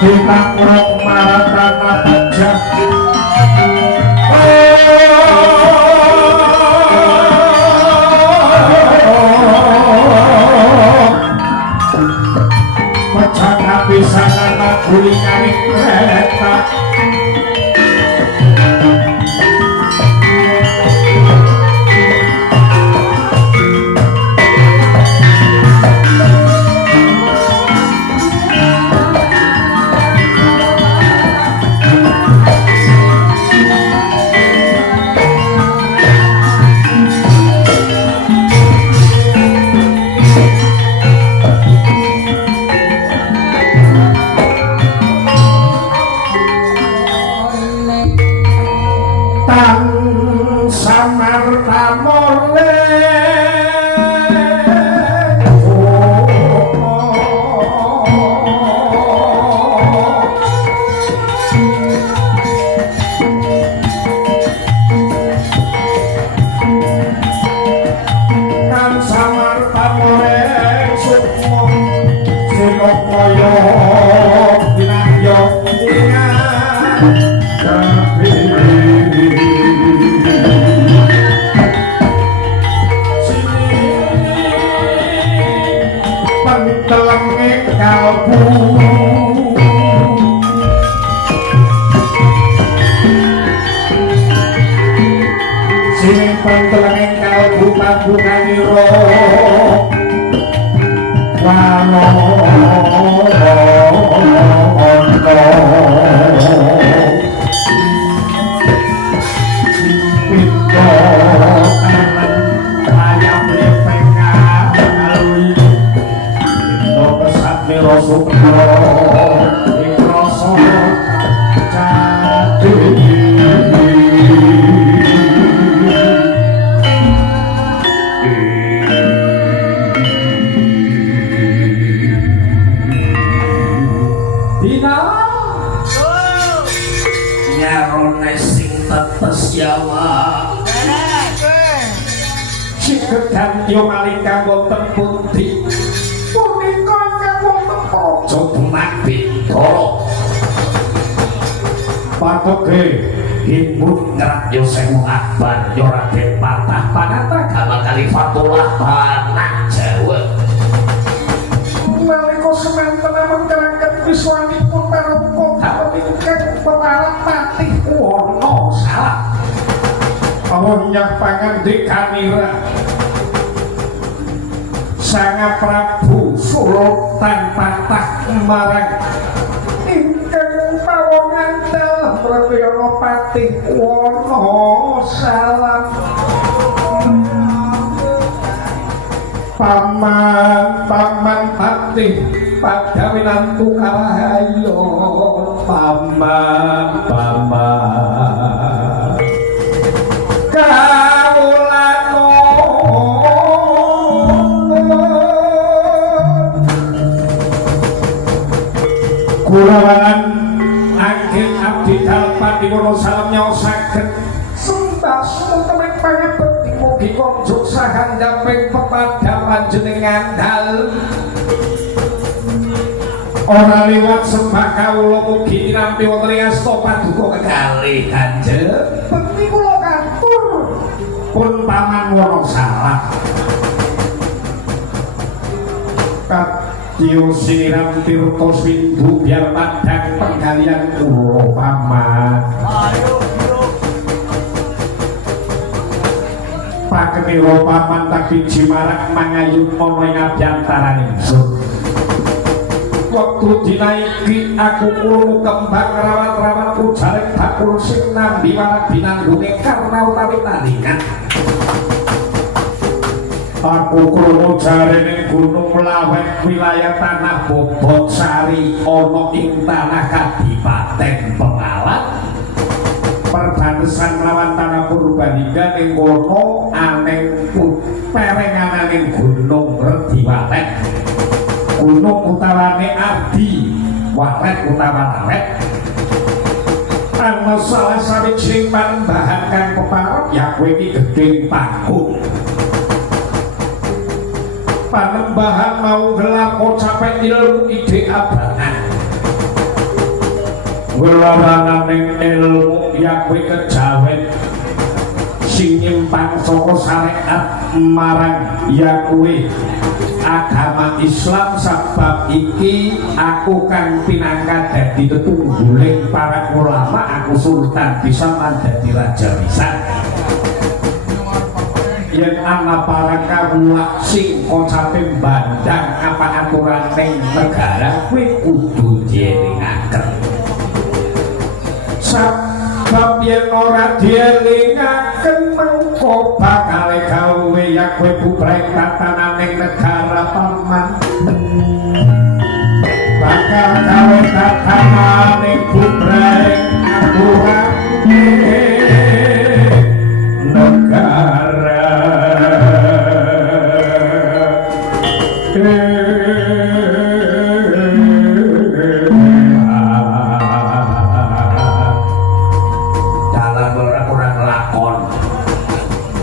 Kita kurang marah baca pecah kapisan anak gulingan kereta yo maling kanggo temputi punika kanggo tempo coba bintoro patoke ibu ngerak yo sewu akbar yo raden patah panata kama kalifatullah panak jawa nalika semanten amang kerangket wiswanipun parangka ingkang pemarang patih wono salah awon yang pangandikanira Sang Prabu Sultan patah marang ingkang pawongan dalam Prabayana Patih Wono salam paman Patih pagawenan tukahayo paman Kurawanan angin abdi dalpati wono salam nyosaken sembah sumemek pangabekti mugi konjuk sahandaping pepadaman jenengan dal ora liwat sembah kawula mugi nampi wonten ing asta paduka kekalih kanjeng bekti kula katur pun paman wono salam Dio siniram tirta swindu biar padang penggalian kula paman. Paketira paman tak biji marak mangayun ana ing abyantaran ingsun. Wektu wektu dinaiki aku kulung kembang rawat-rawat ujareng bakul sing nambi warak binanggune karna utawi talingan aku krungu jarene gunung Lawet wilayah tanah Bobot Sari ana ing tanah Kadipaten Pengalat perbatasan lawan tanah Purbalingga ning kono aneng perengananing gunung Rediwalet gunung utawane Ardi Walet utawa Walet ana salah sawijining panembahan kang peparep ya kowe iki Gedhing Panggung panembahan mau gelar pocape ilmu ide abangan welaraning ilmu ya kowe kejawen sing nyimpang saka syariat marang ya kowe agama Islam sebab iki aku kang pinangkat dadi tetungguling para ulama aku sultan bisa dadi raja pisan yen ana para kawula sing pocape bandang apa aturan ning negara kowe kudu dielingaken sebab yen ora dielingaken mengko bakal gawe ya kowe bubrek tatananing negara paman bakal gawe tatananing bubrek aturan negara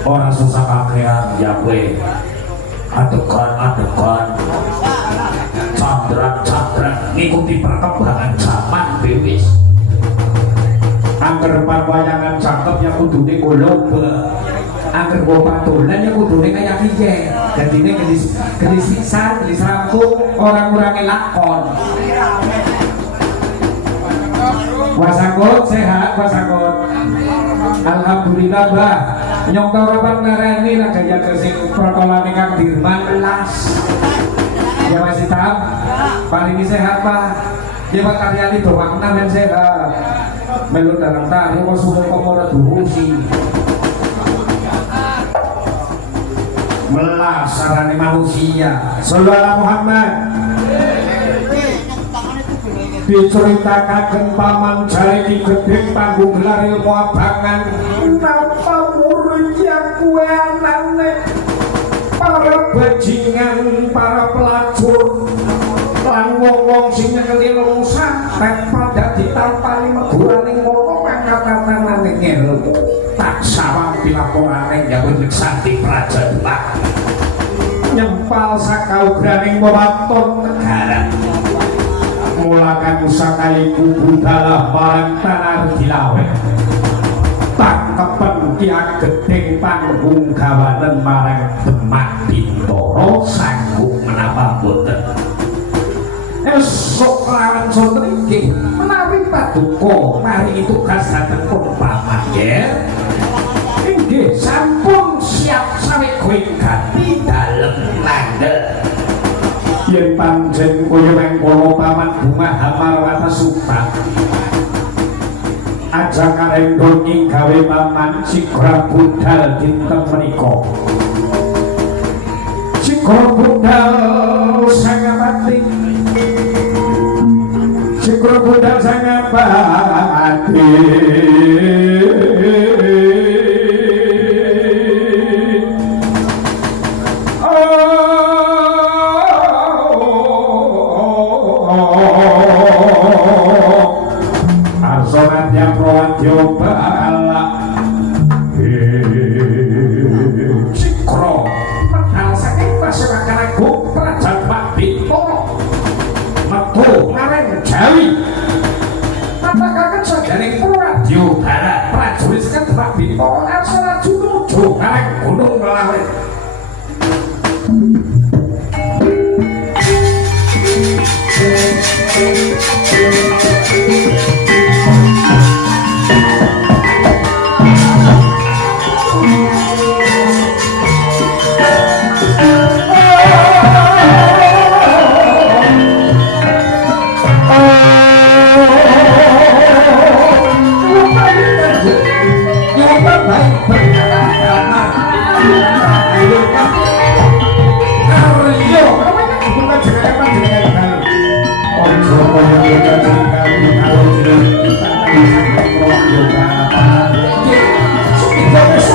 orang susah kakean ya we adegan candran ngikuti perkembangan zaman bewis angker pawayangan cakep yang kudune goloba angker patulan yang kudune kayak piye dadine gelis sisan gelis rampung orang-orangnya lakon wasakot sehat wasakot alhamdulillah bah nyong kaurapan ngarani lah gaya kesing protolane Kang Dirman las ya masih tam paling sehat pak dia pak karyani doang men sehat melu dalam tari kok suruh komora durusi melasarani manusia sallallahu Muhammad diceritakan paman jari Gedhing Panggung gelar ilmu abangan napa murid yang kue anane para bajingan para pelacur lan wong-wong sing nyekeli lungsan pada ditampani meguraning mono kata-katane ilmu tak sawang pilaporane nyambut santi praja delak nyempal sakaugraning wewaton negara mulakan usakai kubu dalah barang tanah dilawet tangkepen Kiai Gedhing Panggung gawanen marang Demak Bintoro sanggup menapa boten esok lawan sonten iki menawi paduka mari itu tugas dateng pun paman ya inggih sampun siap sawe kowe ganti dalem landel yen panjen kowe mengkono paman Bunga Hamarwata Suta aja karendon ing gawe paman Cikra budal dinten menika Cikra budal sangapati Cikra budal sangapati Arsonadia Prowadyo Bala Cikra medal saking masyarakat agung Kerajaan Pak Bintoro metu marang Jawi matakaken sadaning Prowadyo Bala prajurit saking Pak Bintoro arsana tumuju marang Gunung Lawet baik beragama ayo Pak Aryo buka jenengan panjenengan ojo koyo jenengan kalau jenengan kita kok yo apa kita wis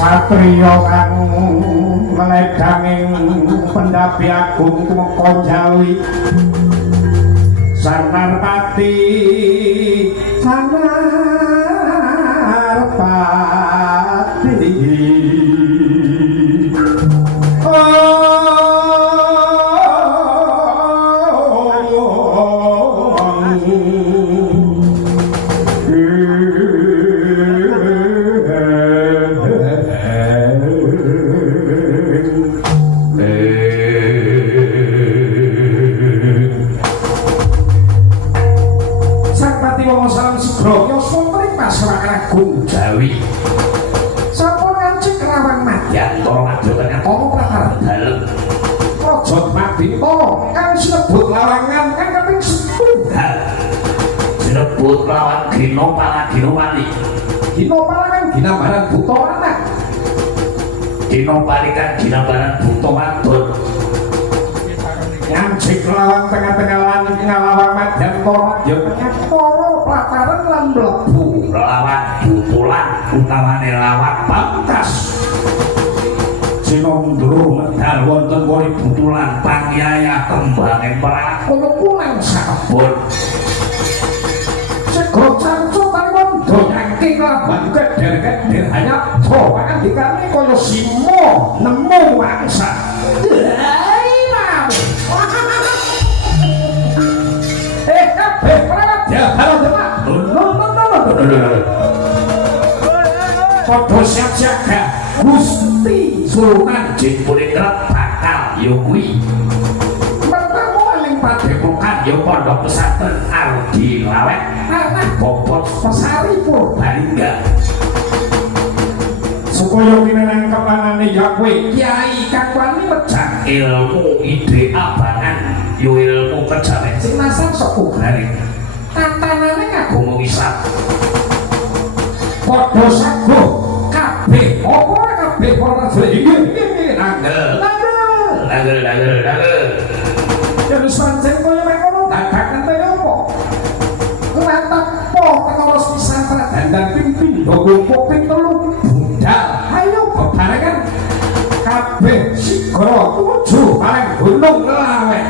Satrio kang meledanging pendapi agung Tumeka Jawi Sanarpati Agung Jawi sampun ngancik Rawang Madyanto majokan Tomo Prakarya dalem Raja Madinta kang sinebut lawangan kang kaping 10 sinebut rebut lawan Ginopala kan Ginabaran buta anak. Ginopali kan Ginabaran buta wadon. Ngancik lawan tengah-tengah lan ngalawan Madyan Torat ya tengah para plataran lan mlebu lawan butulan utawane lawan Pamkas. Sinondro medal wonten wali butulan pangyaya kembange merak kaya kulang sabun. Sego cancu kaliwan donyangking laban keder-keder hanya bawakan dikane kaya simo nemu wangsa. Hai mau. Kabeh perawat ya karo demak. Padha siap-siaga Gusti Sultan Jin Puringrat bakal ya kuwi. Mertamu aling padepokan ya pondok pesantren Ardi Lawet anak bobot Pesari Purbalingga. Supaya pinenang kepanane ya kowe Kyai kang wani mejang ilmu ide abangan ya ilmu kejawen sing masang sok ugrane. Tatanane ngagomo wisat. Padha saguh kabeh apa kabeh para iki nangel. Ya wis pancen koyo mengkono dadakan te opo? Kuwatep po pengurus pesantren dandan pimpin dogo kuping telu budal. Ayo bebarengan kabeh sigara tuju bareng Gunung Lawet.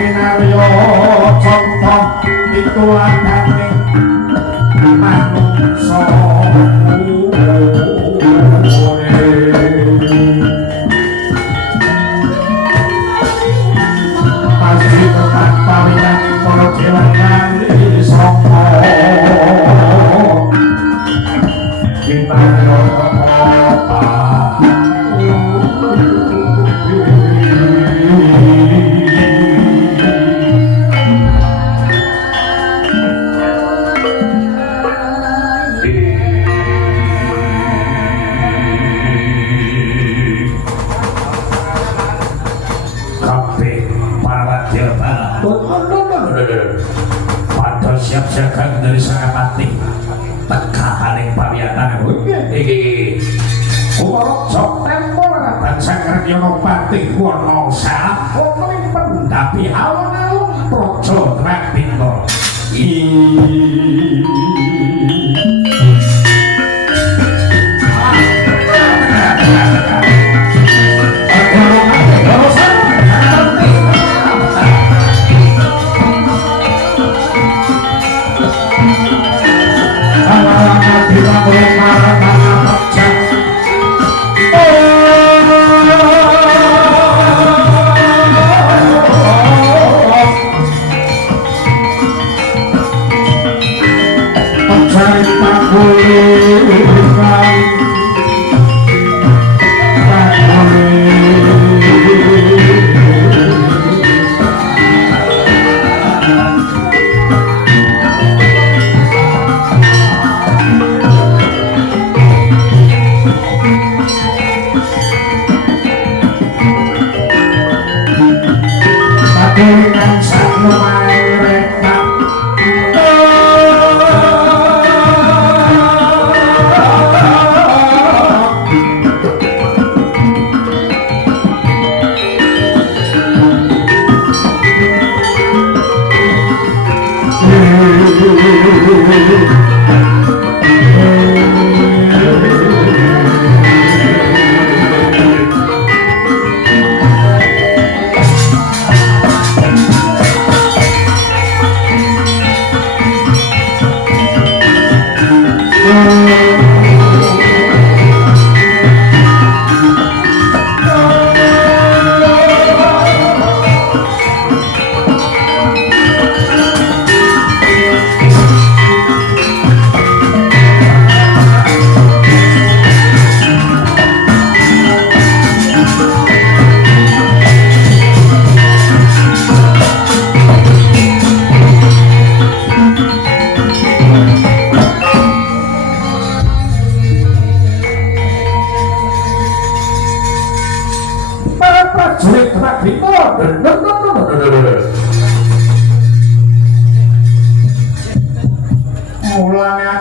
minaryo contoh pitulandaning manungsa masih tetap pawinan para dewa kali sapa minaryo pada siap siaga dari Sangapati tekahaning pawiyatan iki umur sok tempo ratan Sangkaryono Patih Wonosa omring pendapi alun-alun projo Trapinto mulanya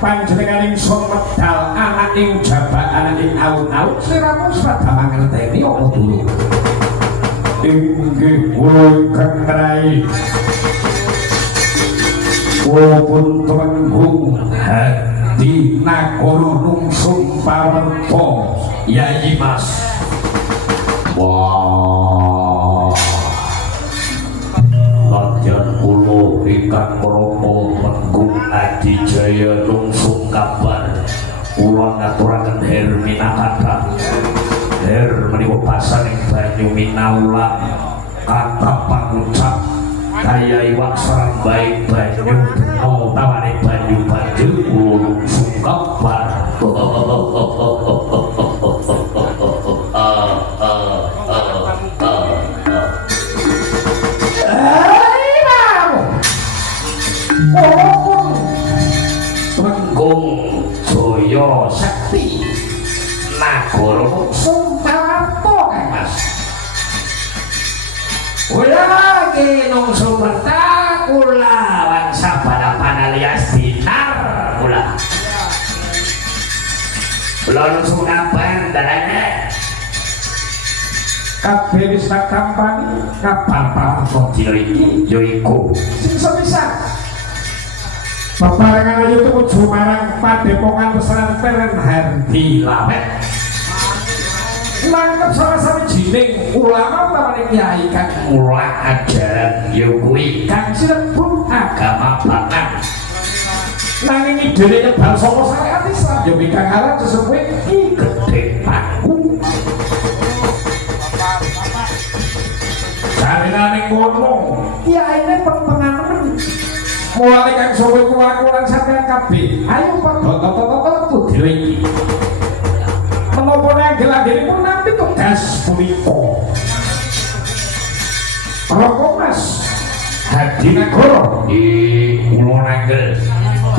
panjenengan ingsun medal anak ing jabaan ing alun-alun siramu pada mangerteni apa dulu inggih kula ingkang rai walaupun temenggung hati nagara nungsung pawerta Yayi Mas wah latihan kula ingkang Rama Menggung Adijaya nungsung kabar kula ngaturaken Herminakata Her menika pasaning banyu minaulang kata pangucap kaya iwak serang baik banyu beno tawane banyu banyu kula nungsung kabar Menggung Jaya Sakti Nagara Nungsung Pawarta Mas kula iki nungsung peta kula wan sabana panalias dinar kula nungsung kapan dalane kabeh wis tak kampani kapan pramuka dina iki ya iku sing sepisan Baparangan ayu tuju marang padepokan pesantren Hardi Lawet nangkep salah sawijining ulama utawa kiai kang mulah ajaran ya kuwi kang sinebut agama bakat. Nanging idene nyebal saka syariat Islam ya kang aran sesuwe iki gedhe paku. Sarenane ngono, kiyaine penganemen. Mulane kang sowe kuwakulan sampeyan kabeh. Ayo padha toto-toto dhewe iki. Menapa nang gelang-gelingipun nanti tugas punika. Rokok Mas Hadi Nagara kula nanggel.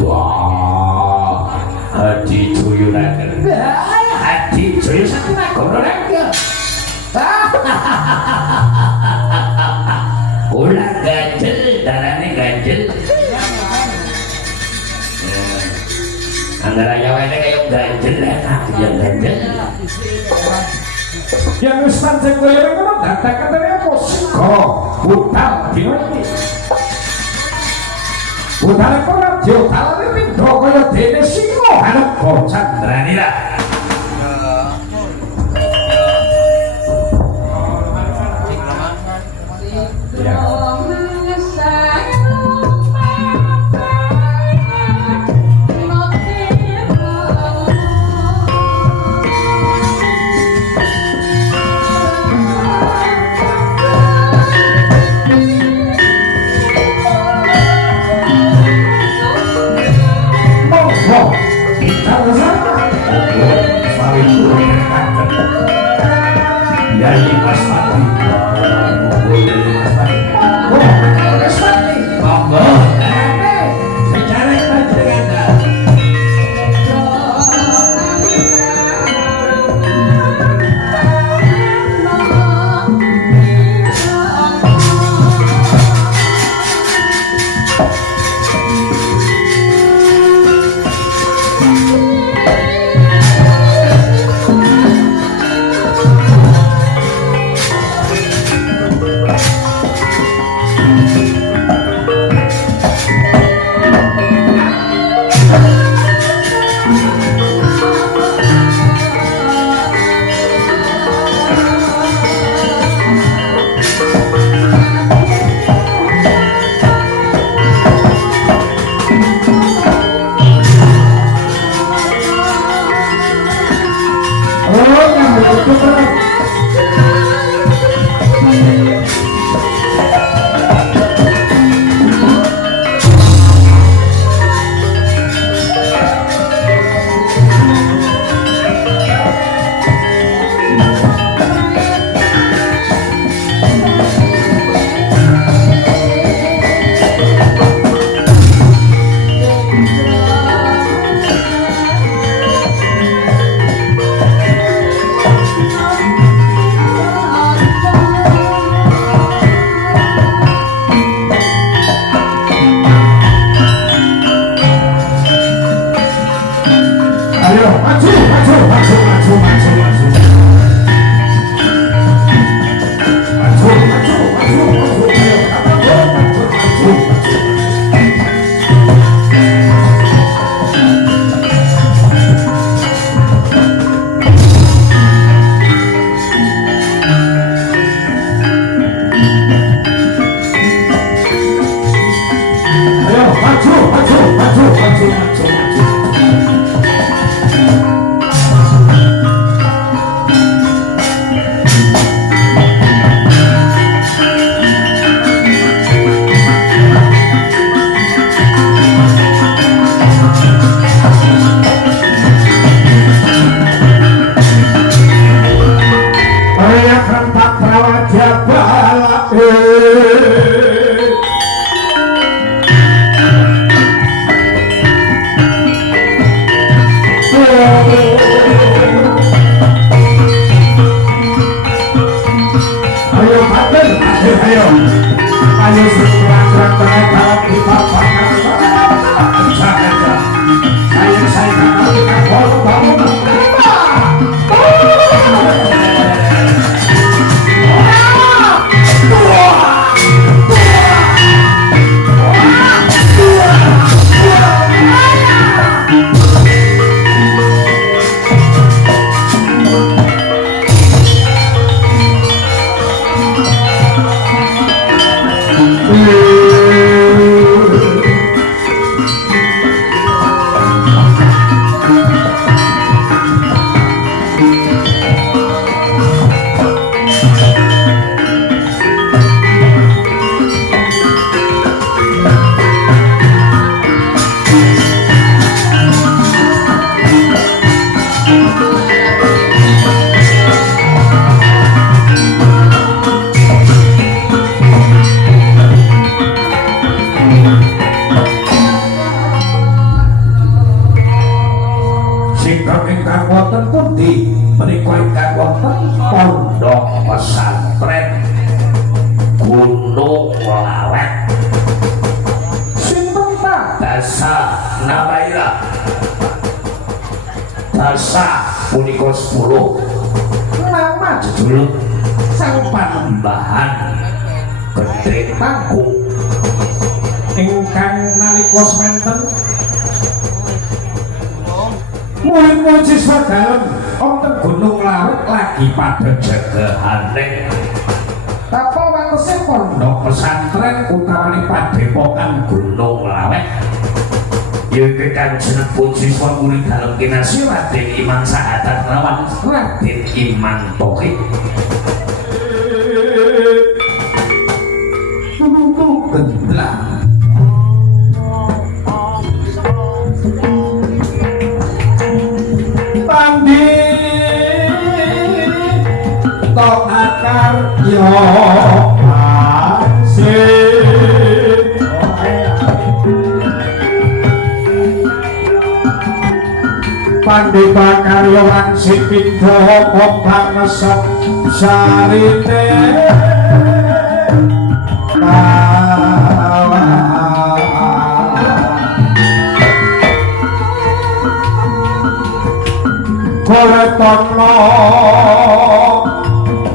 Wah, Hadi Joyo nanggel. Hadi Joyo Sakti Nagara nanggel. Kula ganjel, darane ganjel. Antara yawane kaya ganjel enak, yang ganjel. Yang Ustaz sing koyo ngono dadak katene apa sego budal dino iki. Budal ora diotale pindho kaya dene singo hanega candrane lah. Gunung Lawet. Sinten ta? Dasa Nabaila. Dasa punika 10. Nama judul Sang Panembahan Gedhe Tangku ingkang nalika semanten murid-murid siswa dalem wonten Gunung Lawet lagi pada jagahaning tapa watesing pondok pesantren utawi padepokan Gunung Lawet. Yaitu jeneng siswa murid dalem kinasih Raden Iman Sahadat lawan Raden Iman Tohid. Tunggu gendlang Pandi tok akar yo asih Pandi bakar yoran si pinto kopang nesep sarine koletono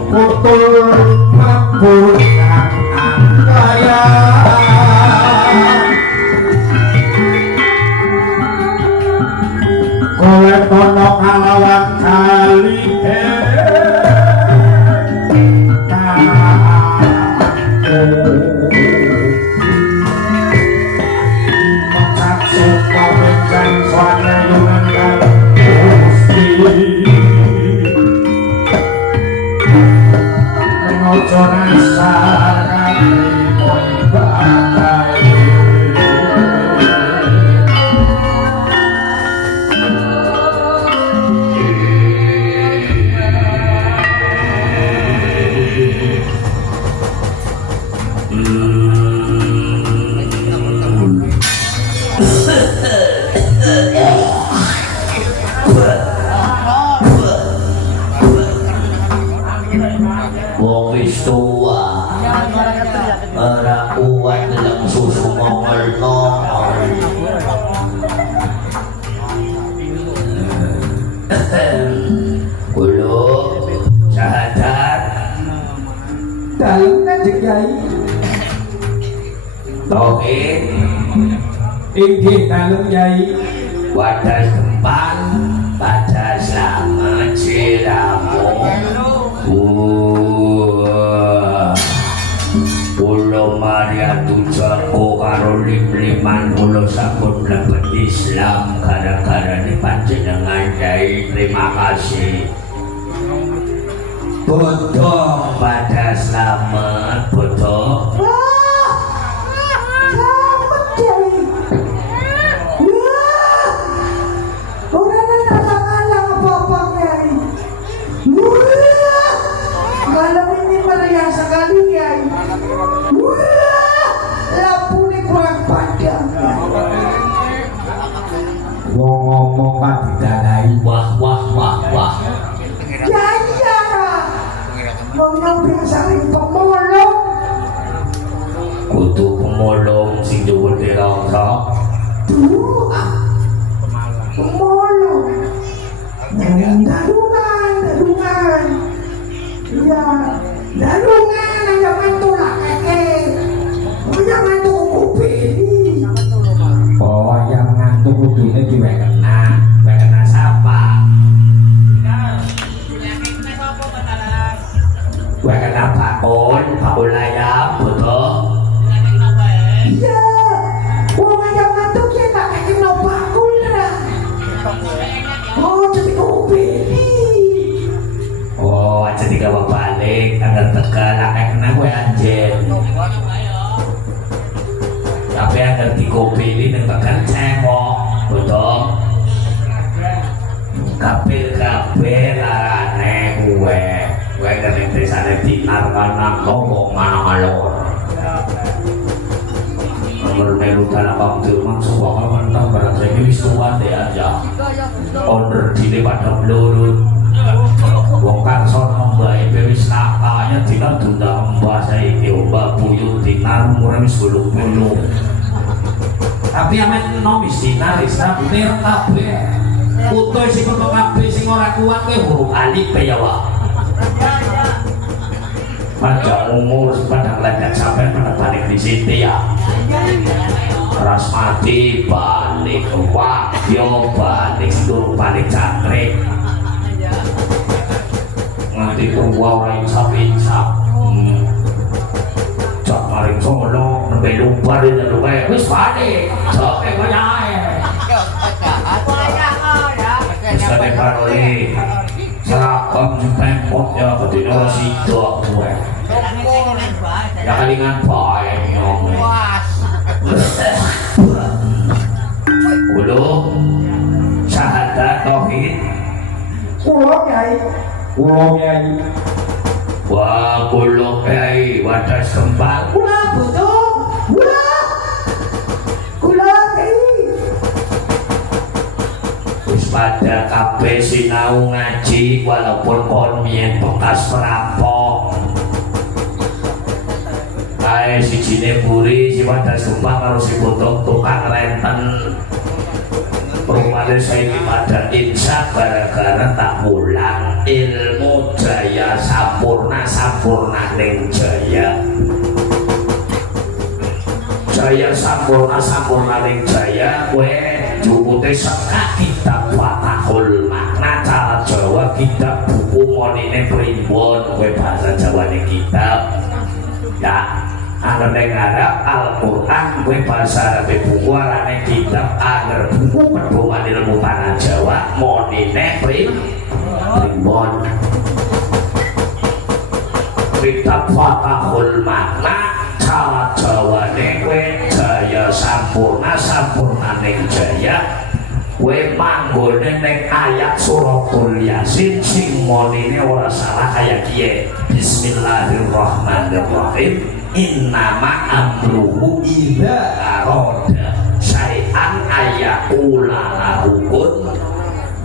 kutul mabur kaya koletono kalawan kali Tohid inggih dalem Yai wadah kembang pada slamet siramu kula Maria tujarku karo lim-liman kula sampun mlebet Islam gara-gara ni panjenengan Yai. Terima kasih Bodoh pada slamet bodoh. Ngomong kan didanai wah ya iya ngomong biasa pemulung kudu pemulung sing dhuwur dirangsa pemulung darungan iya darungan aja mantu lah keke mantu kupini yang ngantuk kudune diwekena siapa? Wekena bakul ayam, betul? Iya, wong ayam ngantuk ya gak kena bakul lah. Oh, jadi kupini. Oh, jadi gawa balik, agak tegal, kena gue anjir. Tapi yang ngerti kopi ini bakal cengok, betul? Kapil larane gue kan desane dinar kanang ngomong mana alor. Nomor melu dalam waktu semua orang mentang barang saya wis tuwa aja. Order dile pada blurut. Wong kan sono mbae wis nakanya dina tunda mbah saiki mbah buyut dinar umurnya wis 80. Tapi amen nomis dinar Islam nir kabeh. Utuh sing kok kabeh sing ora kuat kowe huruf alif ya wae. Panjang umur padang ledak sampai mana balik di sini ya. Rasmati balik Wahyo balik seluruh balik Cakrik nganti purwa orang insap-insap cak maring solo nembe lupa di dalam kayak wis balik cak kayak banyak bisa diparoli seragam pempot ya ketidaknya sidok gue ya kalingan baik nyong Kulo syahadat tauhid kulo kiai wah kulo kiai wadas kembang kulo butuh kulo kiai wis pada kabeh sinau ngaji walaupun kon mien bekas perampok kae sijine buri si wadas kembang karo si botok tukang renten rumahnya saya pada insya gara-gara tak pulang ilmu jaya sampurna sampurna ning jaya jaya sampurna sampurna ning jaya kue jukute sekak kitab Fatahul Makna cara Jawa kitab buku monine primbon kue bahasa Jawa ning kitab ya agar dengar Al-Quran gue bahasa Arab buku arane kitab agar buku pedoman ilmu tanah Jawa monine primbon kitab Fatahul Makna cara Jawa gue jaya sampurna sampurna ning jaya gue manggone ning ayat suratul Yasin sing monine ora salah kayak kiye Bismillahirrahmanirrahim innama amruhu idza arada syai'an ayaqula lahu kun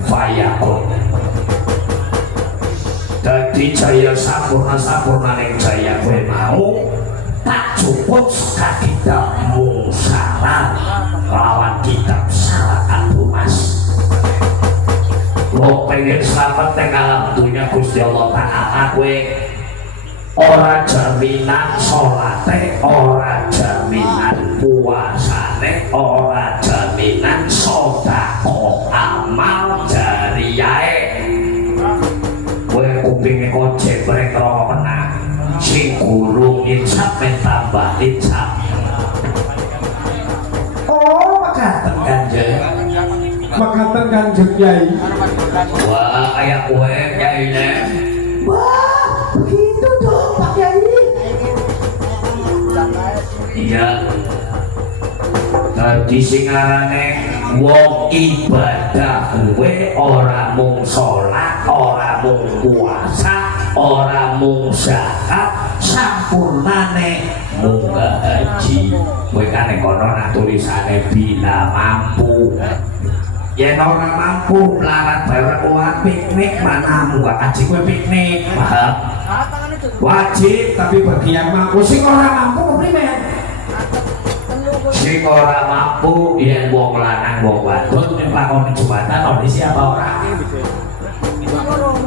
fayakun. Dadi jaya sampurna sampurna ning jaya kowe mau tak cukup sakita mung salah lawan kitab salah Abu Mas. Lo pengen selamat ning alam dunya Gusti Allah Ta'ala kowe ora jaminan sholate, ora jaminan puasane, ora jaminan sedekah amal jariyae. Kowe kupinge kocek brek ro menang. Sing gurung insap tambah insap. Oh, makaten Kanjeng. Makaten Kanjeng Kyai. Wah, kayak kowe Kyai ne. Wah, begitu dong Pak Kyai. Iya. Dadi sing arane wong ibadah kuwe ora mung salat, ora mung puasa, ora mung zakat, sampurnane mung haji. Kowe kan nek kono ana tulisane bila mampu. Yen ora mampu melarat bareng kuat piknik mana muga kaji kowe piknik paham wajib tapi bagi yang mampu sing ora mampu keprimen sing ora mampu yen wong lanang wong wadon nek lakoni jumatan ono siapa ora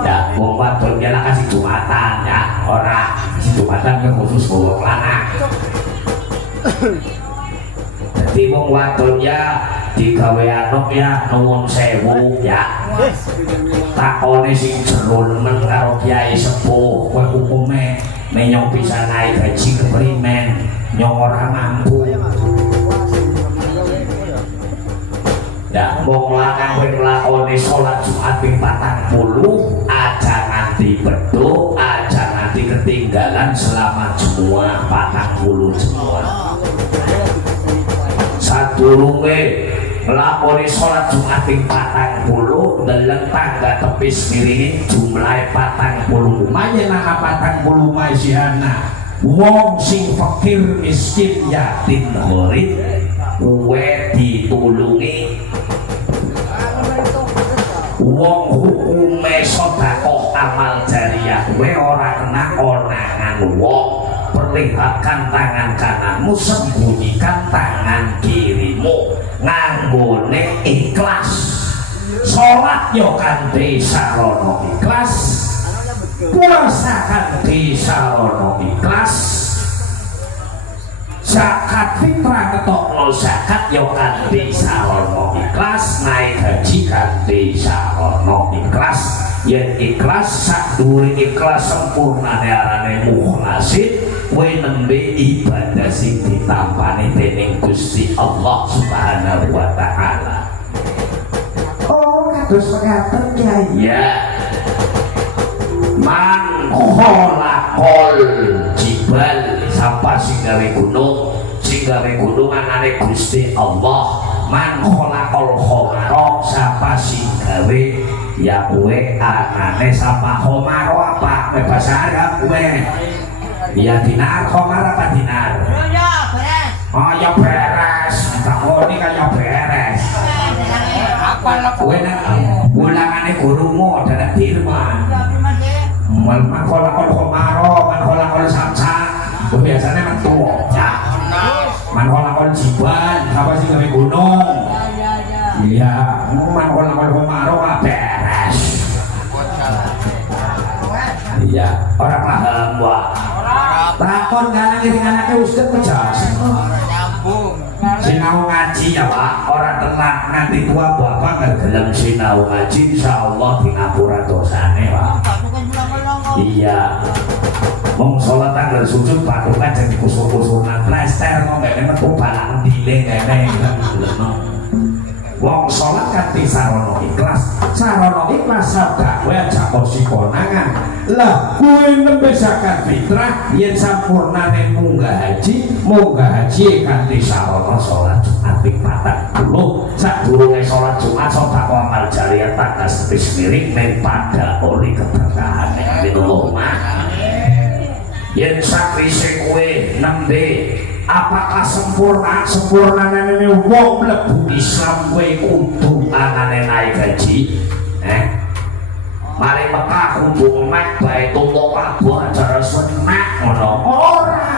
ya wong wadon ya kasih jumatan ya ora kasih jumatan ke khusus wong lanang jadi wong wadon ya digawe anok ya nuwun sewu ya takone sing jero nemen karo kiai sepuh kowe hukume menyong pisan ae gaji keprimen nyong ora mampu ya wong lanang kowe nglakoni salat Jumat ping 40 aja nganti beduk aja nganti ketinggalan selama Jumat 40 Jumat sadurunge nglakoni salat Jumat ping 40 deleng tangga tepis miring jumlahe 40 lumayan nang 40 masyana wong sing fakir miskin yatim gharib kuwe ditulungi wong hukume sedekah amal jariyah kuwe ora kena onangan wong perlihatkan tangan kananmu, sembunyikan tangan kirimu, nganggone ikhlas. Sholat yo kanthi sarana ikhlas, puasa kanthi sarana ikhlas, zakat fitrah ketokno zakat yo kanthi sarana ikhlas, naik haji kanthi sarana ikhlas. Yen ikhlas sadure ikhlas sempurnane arane mukhlasin, kowe nembe ibadah sing ditampani dening Gusti Allah Subhanahu wa taala. Oh, kados mekaten Kyai. Ya. Man khalaqal jibal, sapa sing gawe gunung, sing gawe gunung anane Gusti Allah. Man khalaqal khamara, sapa sing gawe ya kowe anane sapa khomaro apa bahasa Arab kowe ya dinar khomar apa dinar ya beres oh ya beres takoni kaya beres apa lah kowe nang ulangane gurumu ada firman man kholaqal khomaro man kholaqal samsa biasanya metu ya man kholaqal jibal apa sih gawe gunung iya man kholaqal khomaro kabeh. Iya, orang paham wah. Takon kanan kiri anaknya Ustaz pejas. Sinau ngaji ya Pak, orang tenang nanti tua bapak nggak gelem sinau ngaji, insyaallah di ngapura dosane Pak. Iya. Mong sholat tanggal sujud patukan jadi kusur-kusuran plester mau nggak metu balang dile nggak wong sholat kanthi sarana ikhlas, sarana ikhlas sabda kowe aja kursi konangan lah kowe nembe zakat fitrah yen sampurnane munggah haji kanthi sarana sholat Jumat ping 40 sadurunge sholat Jumat sedekah amal jariyah takas wis miring men pada oli keberkahan minullah yen sakwise kowe nembe apakah sempurna ini wong mlebu Islam kowe kudu anane naik haji mari Mekah kudu mek Baitullah Ka'bah acara senek ngono ora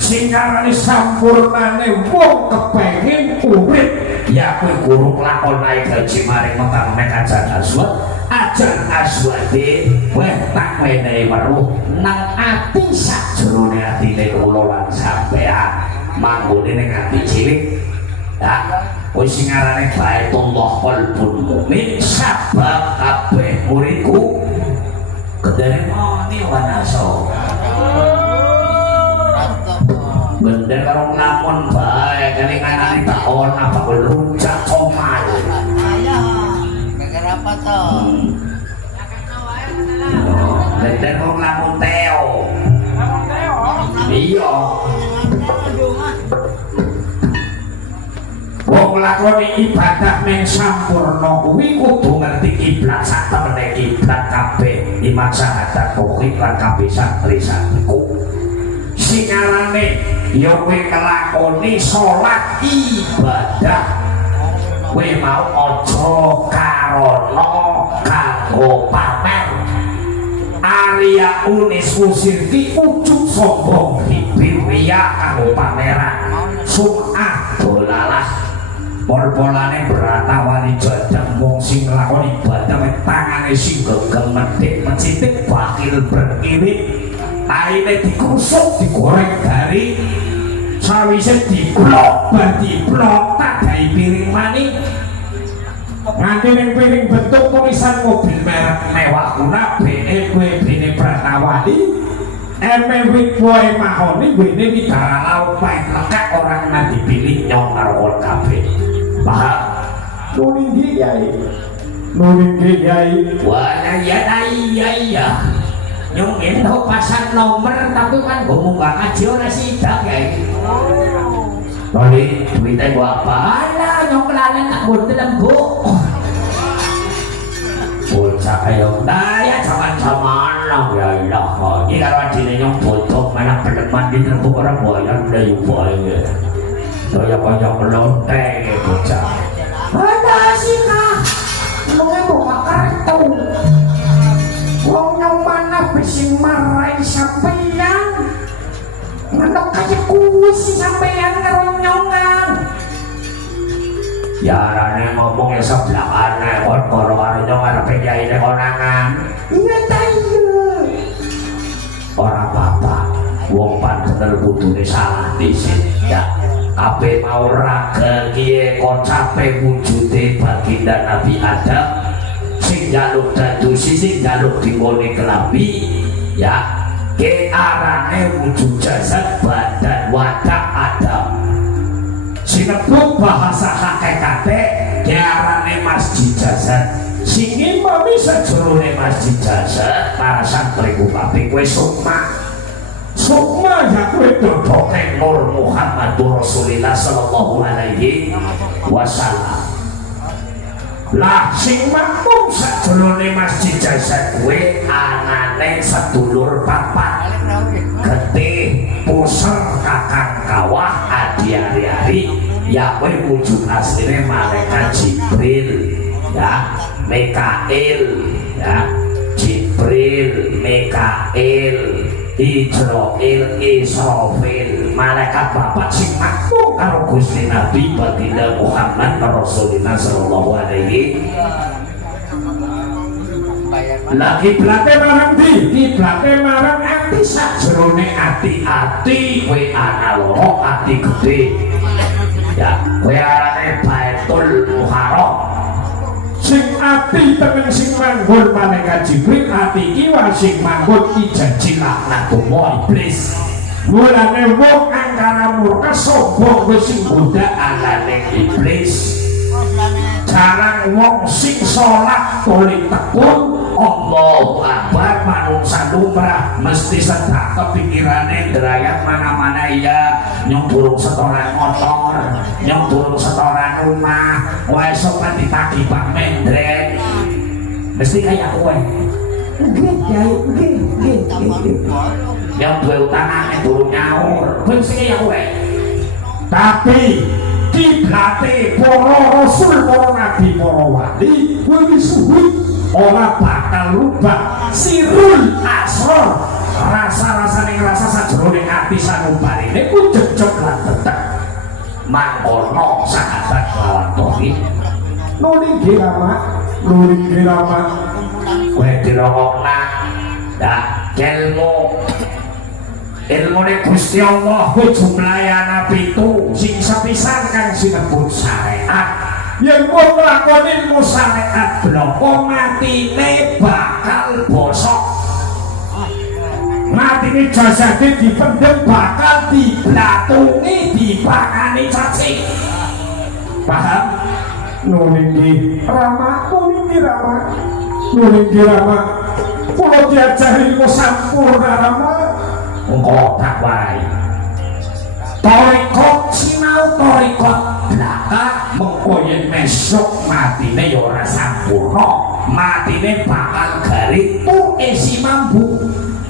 sing ngarani sampurnane wong kepengin urip ya kowe guru lakon naik haji mari Mekah mek ajan aswade weh tak menehi weruh nang ati sajrone atine kula lan sampean manggone ning ati cilik ya kowe sing arane Baitullah qalbun mukmin sabab kabeh muridku kedene moni wanaso bener karo nglamun bae kelingan tak on apa lunjak comal apa toh? Bener kok nglamun Teo. Iya. Wong lakoni ibadah ning sampurna kuwi kudu ngerti kiblat sak temene kiblat kabeh iman syahadat tauhid lan kabeh santri-santriku. Sing arane ya kowe nglakoni salat ibadah kowe mau aja karana kanggo pamer Arya unis usirti ujug sombong hibirwiya kanggo pameran sum'ah dolalah pol-polane berata wali jadang wong sing nglakoni ibadah mek tangane sing gegem medhit mencitik bakil beririt aine dikusuk digoreng garing sawise diblok bar diblok tak gawe piring maning nganti ning piring bentuk tulisan mobil merek mewah kuna BMW Bene Pratawali MW Boy Mahoni Bene Widara Laut Main Lekak orang nanti pilih nyong karo kabeh paham nuling Yai wah iya nyong ento pasang nomor tapi kan gue muka ngaji ora sidak ya tadi duitnya gue apa? Alah nyong kelalen tak buntel lembuk bocah ayo daya zaman-zaman lah ya ilah ini kalau adine nyong bodoh mana pedeman di lembuk orang bayar udah yubay daya banyak melonteng bocah ada sih kah nyongnya buka kartu wong nyong mana kabeh sing marai sampeyan ngono kaya kuwi sing sampeyan ngeronyongan ya arane ngomong ya seblakane kon karo karo nyongan penyaine konangan iya ta iya ora apa-apa wong panjenengan kudune salah dhisik ya kabeh mau raga kiye kocape wujude baginda Nabi Adam sing jaluk dadosi sing jaluk dingone kelambi ya ke arane wujud jasad badan wadah Adam sinebut bahasa hakikate ke arane masjid jasad sing imami sajrone masjid jasad para santri kabeh kowe sukma ya kowe dodoke Nur Muhammadur Rasulillah sallallahu alaihi wasallam lah sing makmum sajrone masjid jasad kowe anane sedulur papat getih puser kakang kawah adi ari-ari ya kowe wujud asline malaikat Jibril ya Mikail ya Jibril Mikail Israil Israfil malaikat bapak sing makmum karo Gusti Nabi baginda Muhammad Rasulullah sallallahu alaihi lagi blate marang di blate marang ati sajrone ati kowe ana loro ati gede ya kowe arane Baitul Muharram sing ati temen sing manggon malaikat Jibril ati kiwa sing manggon ijanji laknatullah iblis mulane wong angkara murka sombong wis sing goda alane iblis jarang wong sing salat paling tekun Allahu Akbar manungsa lumrah mesti sedak kepikirane derayat mana-mana ya nyong durung setoran motor nyong durung setoran rumah wae sok ditagi Pak Mendrek mesti kayak kowe nggih Kyai nggih nyong duwe utangane durung nyaur mesti kayak kowe tapi kiblate para rasul para nabi para wali kuwi suwi ora bakal rubah sirul asrar rasa-rasane ngrasa sajroning ati sanubarine ku jejeg lan tetep mangkono sahabat lawan tauhid nuling dirama kowe dirokokna ya ilmune Gusti Allah jumlahe ana 7 sing sepisan kang sinebut syariat yen wong nglakoni ilmu syariat bloko matine bakal bosok matine jasade dipendhem bakal diblatungi dipangani cacing paham nuling rama kula diajari ilmu sampurna rama engko tak wae torikot sinau torikot belaka mengko yen mesok matine ya ora sampurna matine bakal garing esi mambu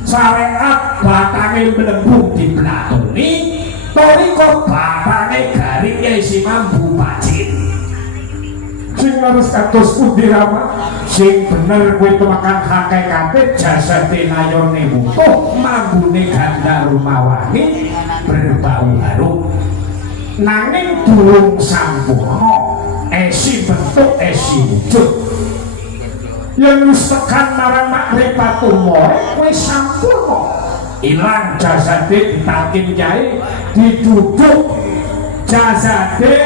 syariat batange melembung diblatuni torikot batange garing esi mambu pacin sing harus kados pundi rama sing bener kowe makan hakikate jasate nayone utuh mambune ganda rumawane berbau harum nanging durung sampurna esi bentuk esi wujud yen wis tekan marang makrifatullah kowe sampurna ilang jasate ditakin Kyai diduduk jasade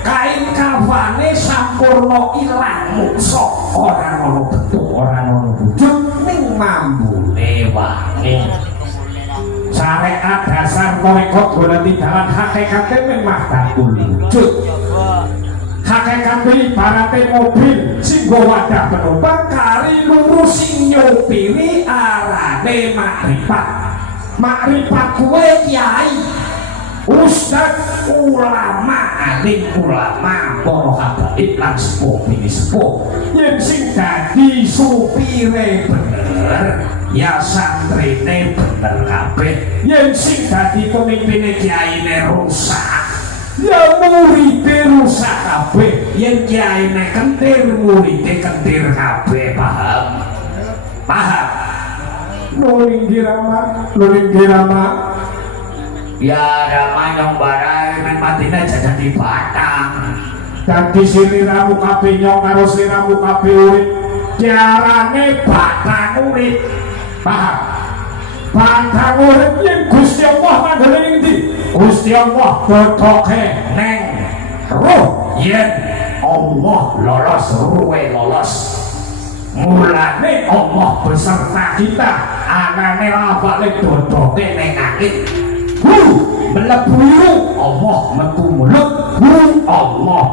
kain kafane sampurna ilang muksa ora ono bentuk ora ono wujud ning mambune wangi syariat dasar torikot golati dalan hakikate memang bakul wujud hakikate ibarate mobil sing wadah penumpang kari lurus sing nyopiri arane makrifat kuwe Kyai Ustaz ulama alim ulama para habaib lan sepuh bini sepuh yen sing dadi supire bener ya santrine bener kabeh yen sing dadi pemimpine kyaine rusak ya muride rusak kabeh yen kyaine kentir muride kentir kabeh paham Nulinggi Rama. Ya Rama yang barang men matina jadi batang. Dadi sliramu kabeh nyong karo sliramu kabeh urip. Carane batang urip. Paham? Batang urip yen Gusti Allah manggone ning ndi? Gusti Allah dodoke neng roh yen Allah lolos ruwe lolos. Mulane Allah beserta kita anane lafale dodoke neng angin. Melebu Allah metu mulut Allah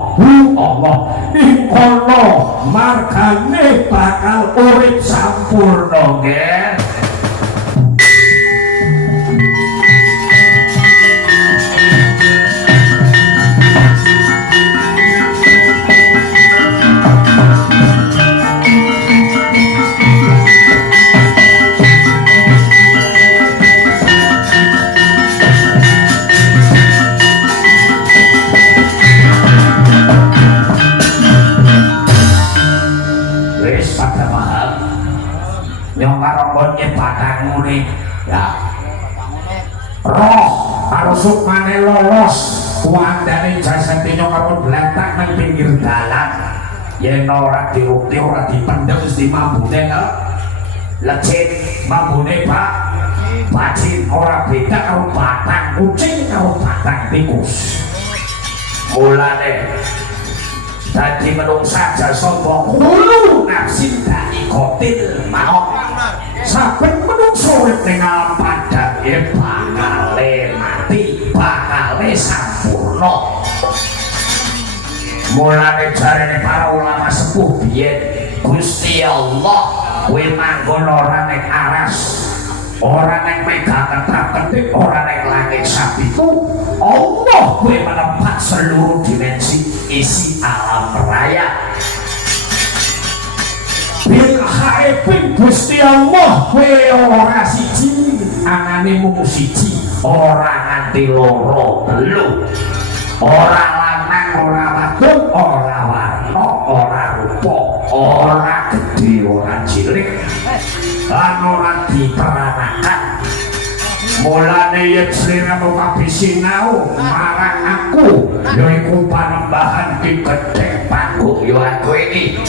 ing kono margane bakal urip sampurna nggih. Yang karonggonnya batang murid ya roh karo sukmane lolos kuandane jasadnya karo beletak nang pinggir dalan yen ora diukti ora dipendem mesti mambune lecet mambune pak bacin ora beda karo batang kucing karo batang tikus mulane dadi menungsa aja sombong kulo nafsin dai kotil mau saben menungso urip ning alam padang ya bakale mati bakale sampurna mulane jarene para ulama sepuh biyen Gusti Allah kuwi manggon ora ning aras ora ning mega ketrak-ketrik ora ning langit sabitu Allah kuwi menempat seluruh dimensi isi alam raya bil haipin Gusti Allah kowe ora siji anane mung siji ora nganti loro telu ora lanang ora wadon ora warna ora rupa ora gedhe ora cilik lan ora diperanakan mulane yen sliramu kabeh sinau marang aku yaiku panembahan ki gedhe panggung yo aku iki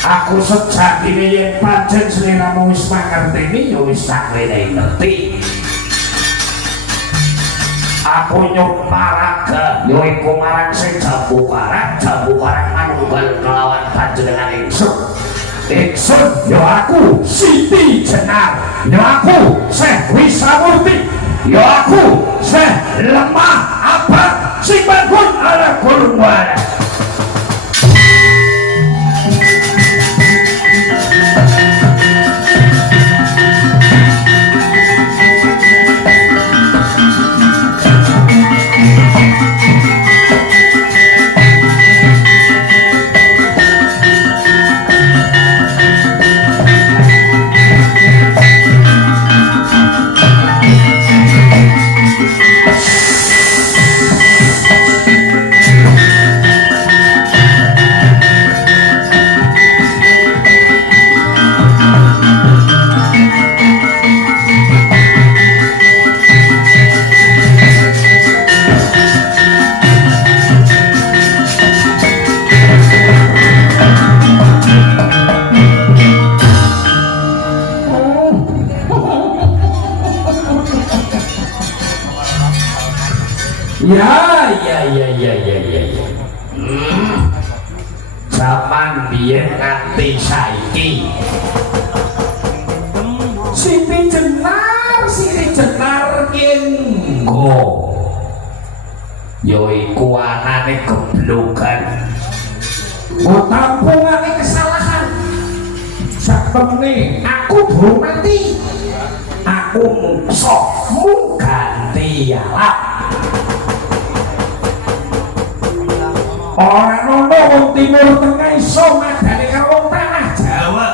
aku sejatine yen pancen sliramu wis mangerteni ya wis tak wenehi ngerti aku nyup maraga yaiku marang sing jambu karang manunggal kelawan panjenengan ingsun ya aku Siti Jenar ya aku Syekh Wisamurti ya aku Syekh Lemah Abad sing bangun ala kurwana zaman biyen nganti saiki Siti Jenar kenggo yaiku anane geblogan tampungane kesalahan satemene aku durung mati aku mungso mung ganti alam orang nono wong timur tengah iso madani karo tanah Jawa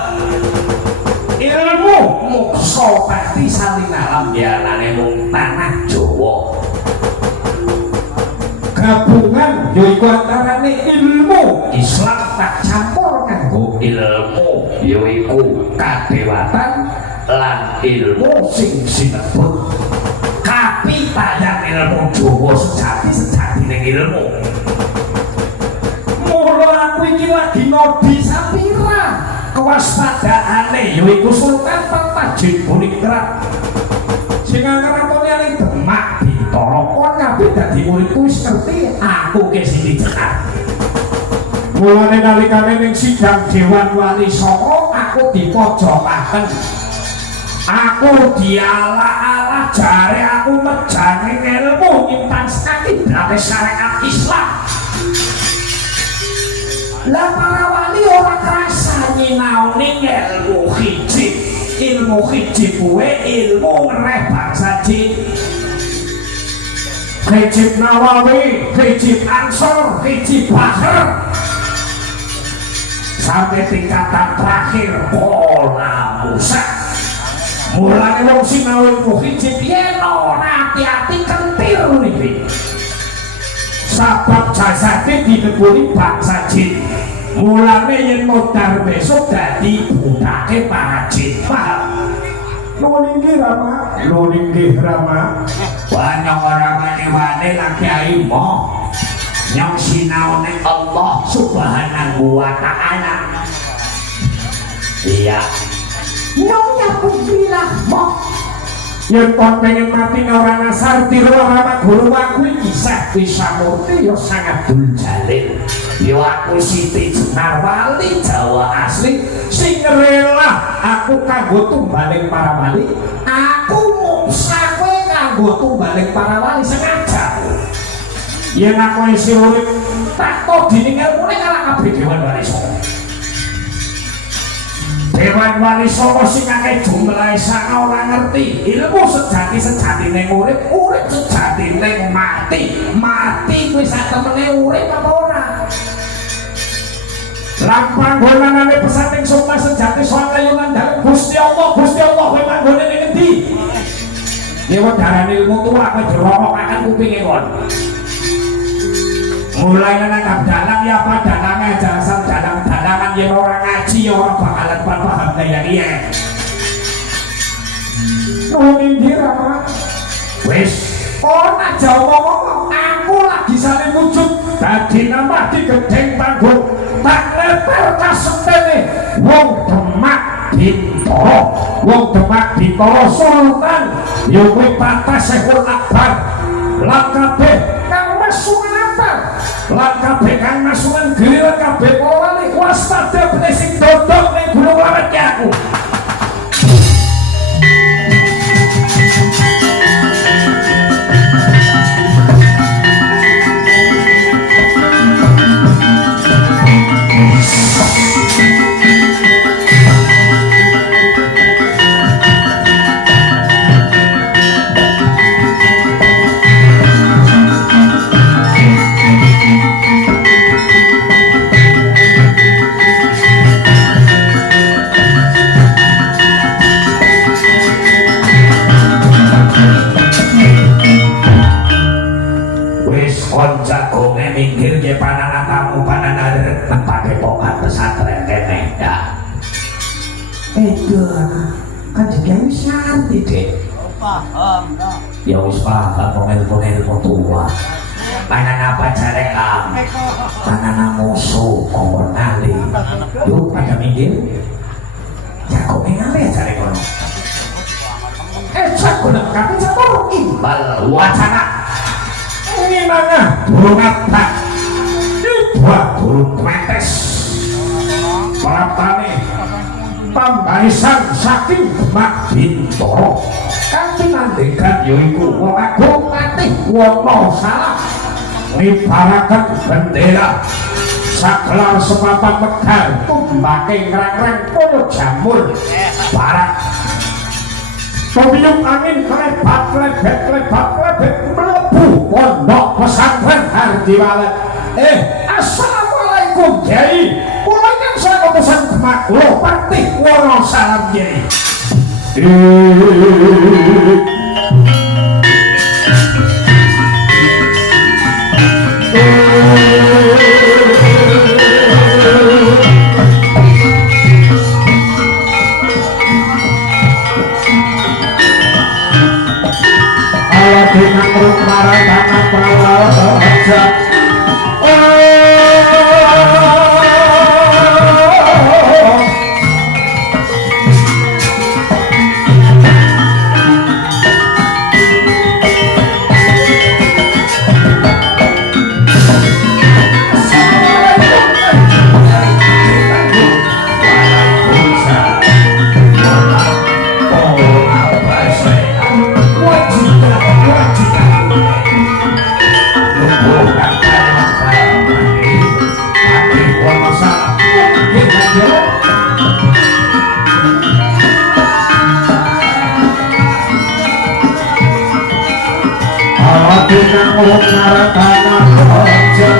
ilmu mukso pati salin alam biarane mung tanah Jawa gabungan yaiku antarane ilmu Islam tak campur nganggo ilmu yaiku kadewatan lan ilmu sing sinebut kapitayan ilmu Jawa sejati-sejatine ilmu. Mula aku iki lagi nodi sapira kewaspadaane yaiku Sultan Tajin Bunikrat sing ngrapone ali Demak Bintara kon kabeh dadi muridku wis ngerti aku ke sini cekat. Mulane nalikane ning sidang Dewan Wali Songo aku dipojokaken. Aku diala-ala jare aku mejane ilmu nyimpan saking dadi syariat Islam. Lah para wali ora kerasa nyinaoni ilmu hijib kuwe ilmu ngereh bangsa jin. Hijib Nawawi, hijib Ansor, hijib Bahar sampai tingkatan terakhir pola Musa. Mulane wong sinau ilmu hijib yen ora hati-hati kentir niki. Sabab jasade dikebuli bangsa jin. Mulane yen modar besok dadi budake para jin. Paham? Nuwun inggih Rama. Nuwun inggih Rama. Banyak orang wani lan kiai mo yang sinaone Allah Subhanahu wa ta'ala. Iya. Nyonya Putrilah mo. Yen kon pengen mati ora nasar tiro Rama guru aku iki bisa murti yo sangat duljalil. Yo aku Siti Jenar Wali Jawa asli sing rela aku kanggo tumbaling para wali. Aku mungsa kowe kanggo tumbaling para wali sengaja. Yen aku isih urip tak to dining ilmune kalah kabeh Dewan Wali Songo. Dewan Wali Songo sing akeh jumlahe sana ora ngerti ilmu sejati-sejatine urip sejatine mati kuwi sak temene urip apa ora. Lampang gonanane pesating sukma sejati soal kayunan dalem Gusti Allah kowe manggone ning endi? Dewa darane ilmu tuwa kowe dirokokaken kupinge kon. Mulai nang dalang ya apa dalange jasan dalangan yen ora ngaji ya ora bakalan paham kaya iya. Nuwun inggih Rama. Wis ora aja omong aku lagi saling wujud dadi nambah di gedeng panggung tak leper kasentene wong Demak Bintara Sultan yo kuwi patah Syekhul Akbar lan kabeh kang Sunatan lan kabeh kang Sunan Giri lan kabeh wali waspada sing dodok ning Gunung Lawet aku. Minggir ke panana tamu panana tempat depokan pesantren kene ya. Itu kan jadi wis ngerti dek. Paham dah. Ya wis paham ilmu tua. Panana apa jare am? Panana musuh kompon ali. Yuk pada minggir. Jago ngale jare kono. Jago nak kaki jago imbal wacana. Ini mana burung apa? Dua burung metes peratane pambarisan saking Demak Bintara kanthi mandegan yaiku wong agung patih wana salah ngibaraken bendera sagelar sepapan megar tumbake ngrang-ngrang koyo jamur barat pemium angin klebat mlebu pondok pesantren Hardiwalet. Assalamualaikum Kyai. Kula kan saya utusan Demak lho patih wana salam Kyai. dinamruk maratana palaja dinamruk maratana palaja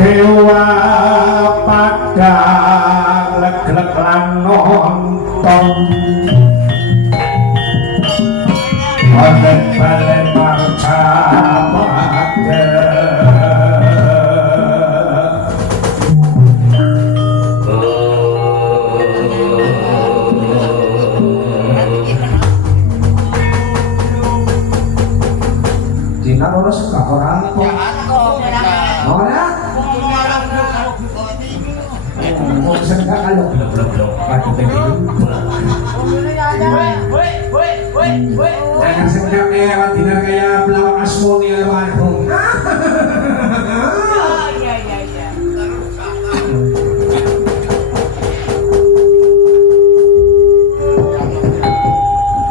dewa pada leg-leg lan nonton balen marcapake dina ora suka orang ora mau seneng kalau blok-blok padu begini jangan seneng kayak dina kayak pelawak asmoni almarhum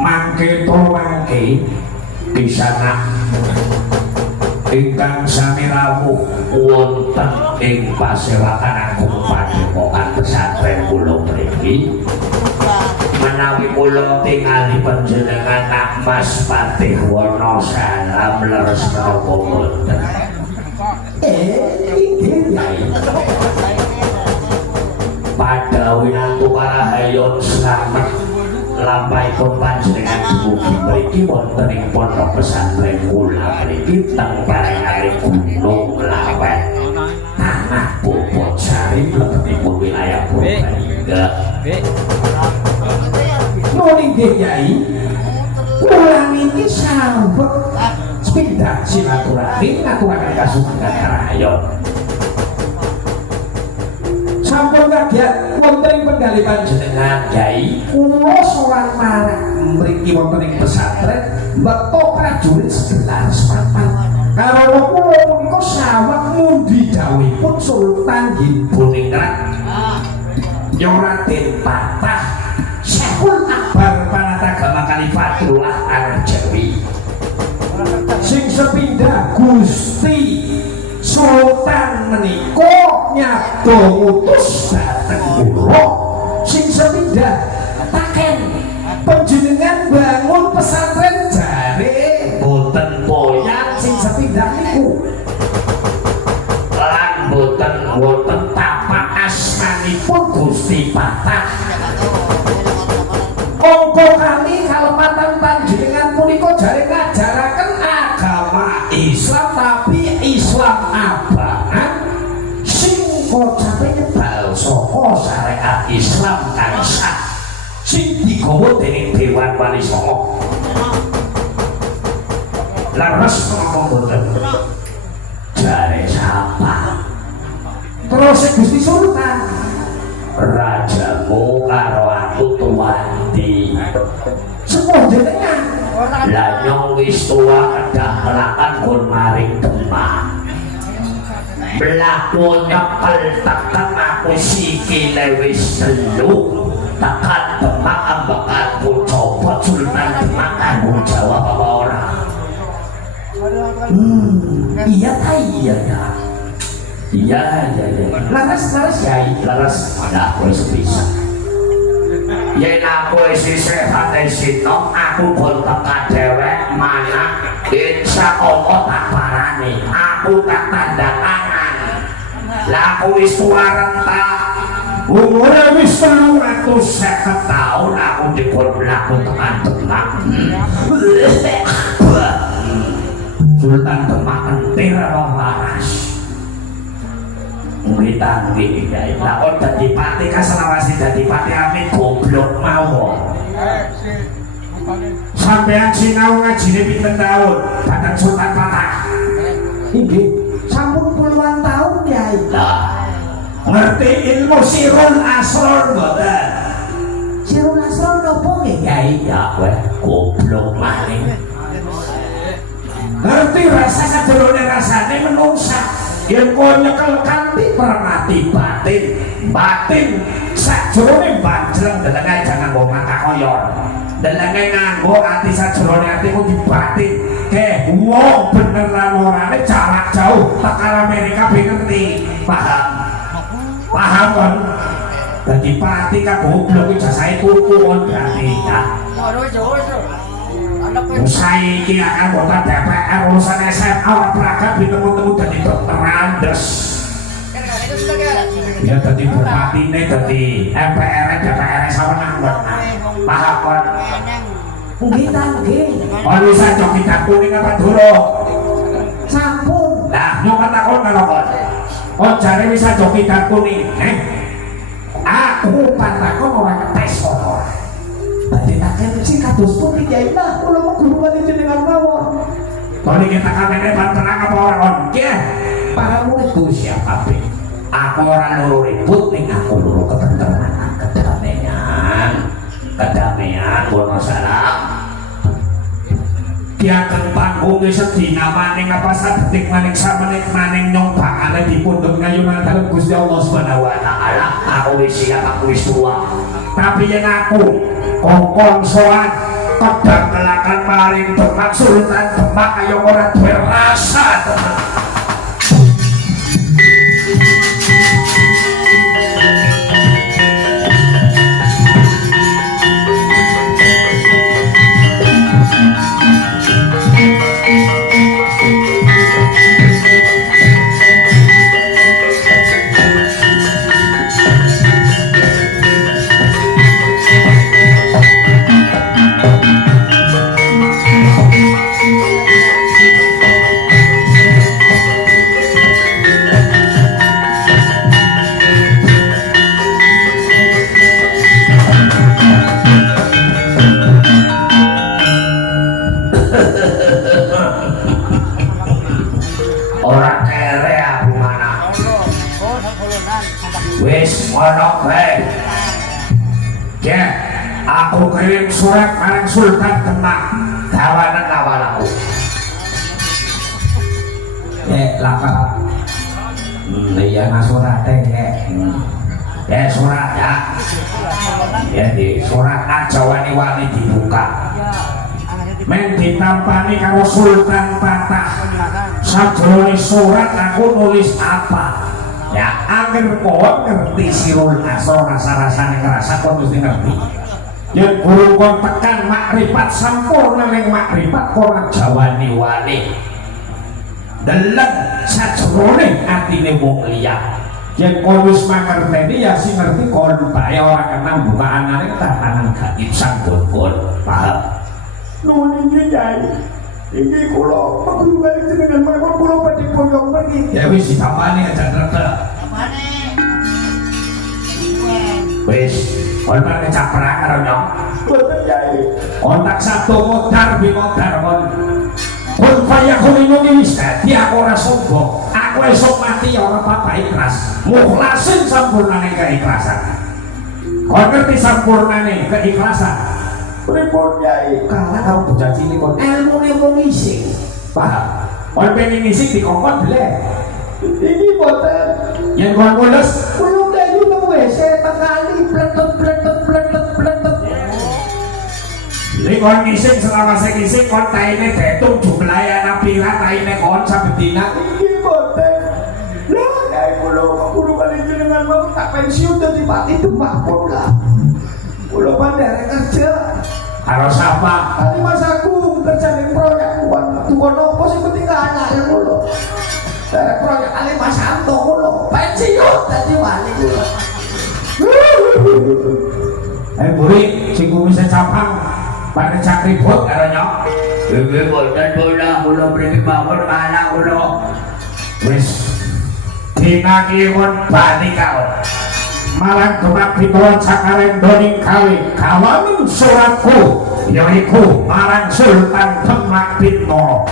mangke to mangke bisa nak ingkang sami rawuh wonten ing pasewakan agung padepokan pesantren kula mriki menawi kula tingali panjenengan Nak Mas Patih Wana salam leres menapa boten padhawinantu karahayon slamet lampahipun panjenengan dumugi mriki wonten ing pondok pesantren kula mriki teng parenganing Gunung Lawet tanah Bobot Sari mlebetipun wilayah Purbalingga. Nuwun nggih Kyai, kula niki sambet sepindah silaturahmi ngaturaken kasumangan karahayon. Sampun kagiat wonten ing ningali panjenengan Kyai kula sowan marang mriki wonten ing pesantren bekto prajurit 11 papan karo kula punika saweg mundi dawuhipun Sultan Hibuningrat Raden Patah Syekhul Akbar Panatagama Khalifatullah Al-Jawi sing sepindah Gusti Sultan menika nyado ngutus dhateng kula sing sepindah taken panjenengan bangun pesantren jare boten poyan sing sepindah niku lan boten wonten tapak asmanipun Gusti Patah monggo kami kalematan panjenengan punika jare ngajaraken agama Islam tapi Islam abangan sing kocape nyebal saka syariat Islam kang sah sing digawa dening Dewan Wali Songo leres menapa mboten jare sapa terus Gusti Sultan rajamu karo aku tuwanti sepuh jenengan lah nyong wis tuwa kedah kelakan pun maring Demak mlaku nyekel tekan aku sikile wis telu tekan Demak ambekanku copot Sultan Demak kanggo jawab apa ora iya ta iya ya iya laras Yai laras ada aku bisa yen aku isi sehat isi nom aku pun teka dewek mana insya Allah tak parani aku tak tanda tangan lah aku wis tua rentak umurnya wis 350 tahun aku dipun mlaku tekan Demak Sultan Demak entir waras Mulitan gini guys, lakon dadi pati kaselawasi dadi pati amin goblok mawon sampean sinau ngajine pinten tahun Badan Sultan Patah inggih sampun puluhan tahun Kyai lah ngerti ilmu sirul asror mboten sirul asror nopo nggih Kyai ya kowe goblok maning ngerti rasa sajerone rasane menungsa yen kowe nyekel kanthi permati batin sajrone banjreng delengen jangan mbok makakoyor delengen nganggo ati sajrone atimu dibatin ke wong bener lan orane jarak jauh tekan Amerika ben ngerti paham kan dadi pati ka goblok iki jasae tuku kon berarti ya saiki akan kota DPR urusan SMA pragat ditemu-temu dadi dokter Andes ya dadi bupati ini dadi DPR sawenang paham kon nggih ta nggih urusan jokitan kuning apa durung sampun lah nyong takon karo kon jare wis jokitan kuning aku patakon ora ngetes ora badhe taken sing kados pundi Kyai lah kula mau gulungan jenengan mawon to niki tak kamene ban tenang apa ora kon nggih pahamu itu siapa pe aku ora loro ribut ning aku loro ketentraman kedamaian kula salam diaken panggungé sedina maning apa sadetik maning samenit maning nyong bakal dipundhut ngayunan dalem Gusti Allah Subhanahu wa taala aku wis siap aku wis tua tapi yen aku kongkong soan pedang kelakan maring Demak Sultan Demak ayo ora duwe rasa tenan Ya, aku kirim surat marang Sultan Demak dawanan awal aku. Laka. Iya na surat ya surat ya. Ya di surat aja wani-wani dibuka. Men ditampani karo Sultan Patah. Sajroning surat aku nulis apa? Ya angger kowe ngerti sirul asro rasa-rasane ngerasa kowe mesti ngerti. Yen guru kon tekan makrifat sampurna ning makrifat ora jawani-wani. Deleng sajroning atine wong liya. Yen kowe wis mangerteni ya sing ngerti kon bae ora kena buka anane tatanan gaib sanggon. Paham? Nuwun iki Kyai. Iki kula peguru kali jenengan mawon kula badhe boyong pergi. Ya wis ditampani aja rete. Tamane. Wis, kon tak caprak karo nyong. Boten Kyai. Kontak satu modar bi modar kon. Kon kaya kon ini wis dadi aku ora sombong. Aku esuk mati ora apa-apa ikhlas. Mukhlasin sampurnane keikhlasan. Kon ngerti sampurnane keikhlasan. Pripun Kyai? Kalah karo bocah cilik kon. Ilmune wong isih. Paham? Kon pengen isih dikongkon blek. Iki boten. Yen kon mulus, kulo mlayu nang WC tekali bletet. Iki kon isih selama sing isih kon taine detung jumlahe ana pira taine kon sabedina. Iki boten. Lah Kyai kulo kali jenengan mau tak pensiun dadi pati Demak pun lah. Kulo pandere kerja karo sapa? Kali Mas Agung kerja ning proyek tukon opo sing penting anak kulo. Derek proyek kali Mas Santo kulo pensiun dadi wali kulo. Buri sing kuwi secapang pada cakriput karo nyok. Iki boten bola kulo mriki bangun anak kulo. Wis dina ki mun bali kaon. Marang Demak pitulun sakarendhaning kawaning suratku yaiku marang Sultan Demak Bintoro.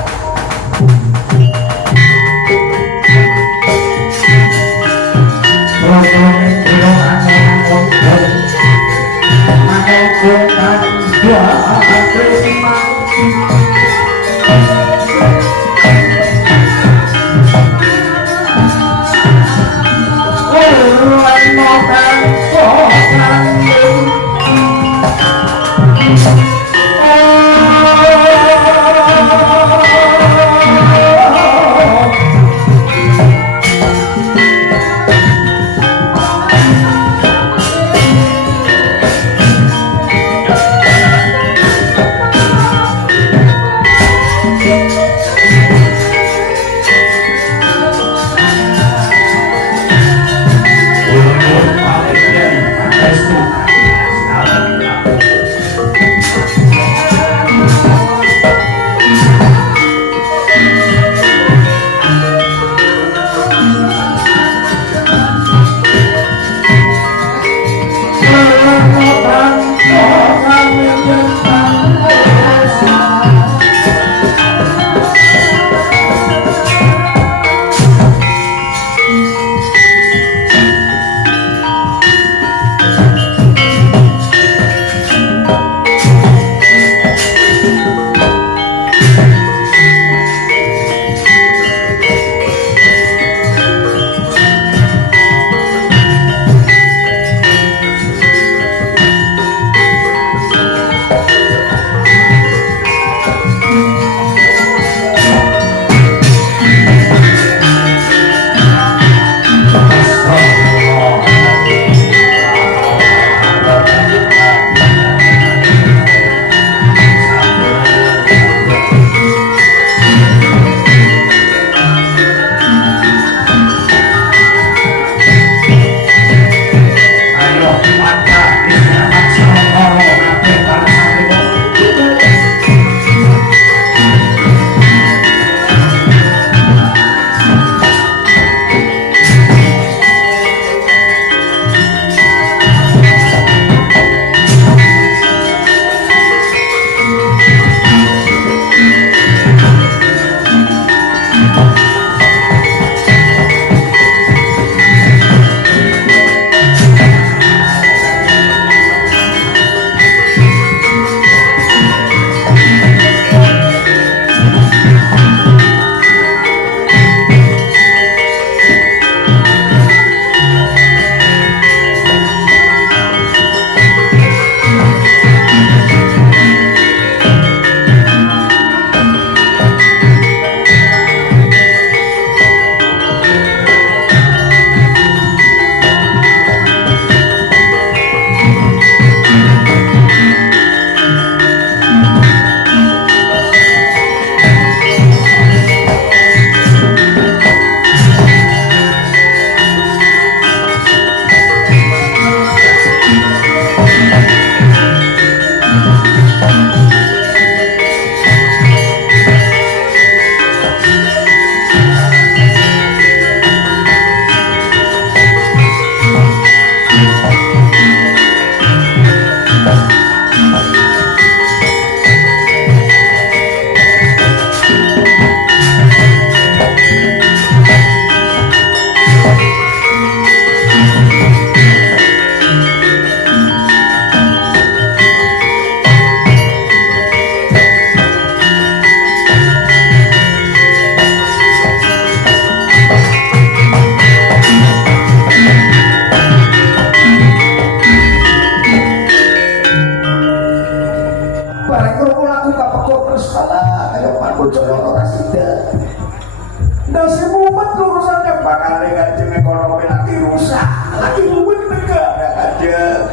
Nasi mumet urusan yang bakal Kanjeng ekonomi lagi rusak, lagi mumet negara Kanjeng.